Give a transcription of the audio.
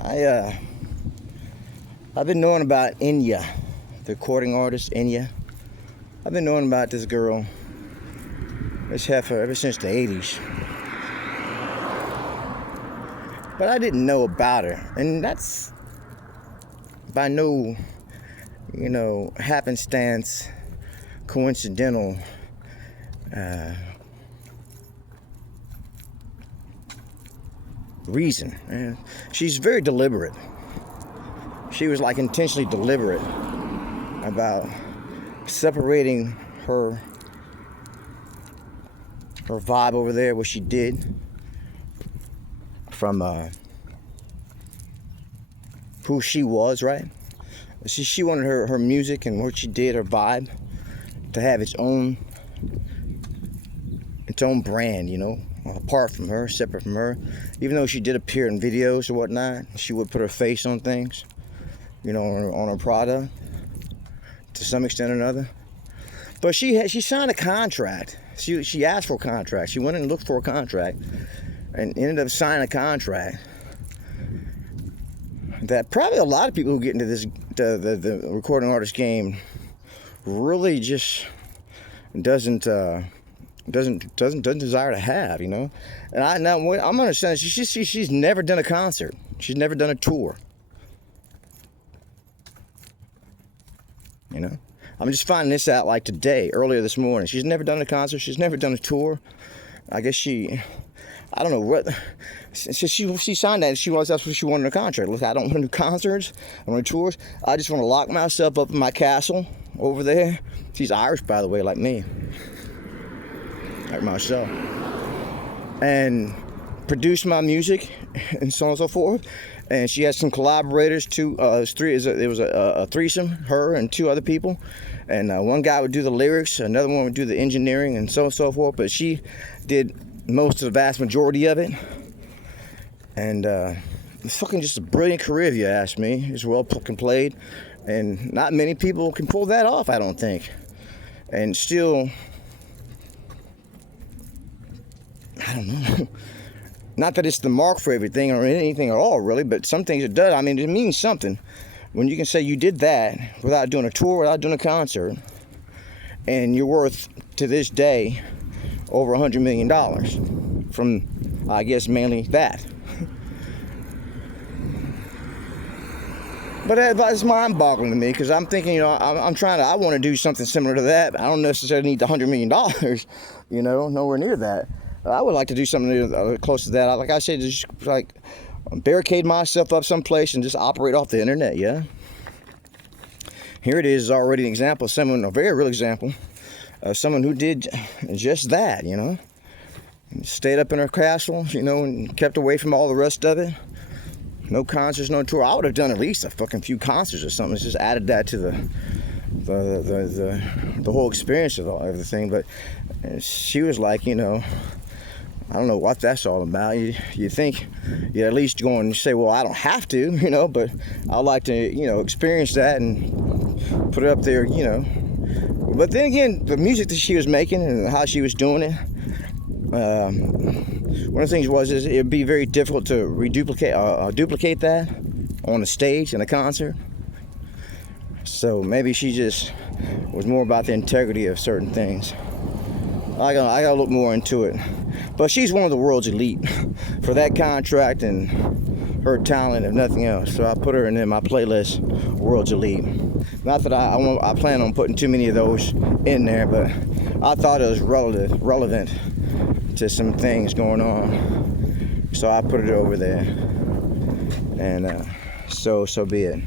I've been knowing about Enya, the recording artist Enya. I've been knowing about this girl, this heifer, ever since the 80s. But I didn't know about her, and that's by no, happenstance, coincidental reason. She's very deliberate. She was like intentionally deliberate about separating her vibe over there, what she did, from who she was, right? She wanted her music and what she did, her vibe, to have its own brand, apart from her, separate from her. Even though she did appear in videos or whatnot, she would put her face on things, on her product, to some extent or another. But she signed a contract. She asked for a contract. She went and looked for a contract and ended up signing a contract that probably a lot of people who get into this the recording artist game really just doesn't desire to have, And I'm understanding she's never done a concert. She's never done a tour. I'm just finding this out like today, earlier this morning. She's never done a concert. She's never done a tour. I guess I don't know what. She signed that. That's what she wanted in a contract. Look, I don't want to do concerts. I don't want to do tours. I just want to lock myself up in my castle over there. She's Irish, by the way, like me, like myself, and produce my music and so on and so forth. And she has some collaborators too. It was a threesome, her and two other people. And one guy would do the lyrics, another one would do the engineering, and so on and so forth. But she did most of the vast majority of it. And it's fucking just a brilliant career, if you ask me. It's well fucking played. And not many people can pull that off, I don't think. And still, I don't know. Not that it's the mark for everything or anything at all, really, but some things it does. I mean, it means something when you can say you did that without doing a tour, without doing a concert, and you're worth, to this day, over $100 million from, I guess, mainly that. But that's mind-boggling to me, because I'm thinking, I want to do something similar to that. I don't necessarily need the $100 million, nowhere near that. I would like to do something close to that. Like I said, just like barricade myself up someplace and just operate off the internet, yeah? Here it is already an example of someone, a very real example of someone who did just that, Stayed up in her castle, and kept away from all the rest of it. No concerts, no tour. I would have done at least a fucking few concerts or something. Just added that to the whole experience of everything. But she was like, I don't know what that's all about. You think you at least go and say, well, I don't have to, but I'd like to, experience that and put it up there, But then again, the music that she was making and how she was doing it, one of the things is it'd be very difficult to duplicate that on a stage in a concert. So maybe she just was more about the integrity of certain things. I gotta look more into it. But she's one of the world's elite for that contract and her talent, if nothing else. So I put her in my playlist, World's Elite. Not that I plan on putting too many of those in there, but I thought it was relevant to some things going on. So I put it over there. And so be it.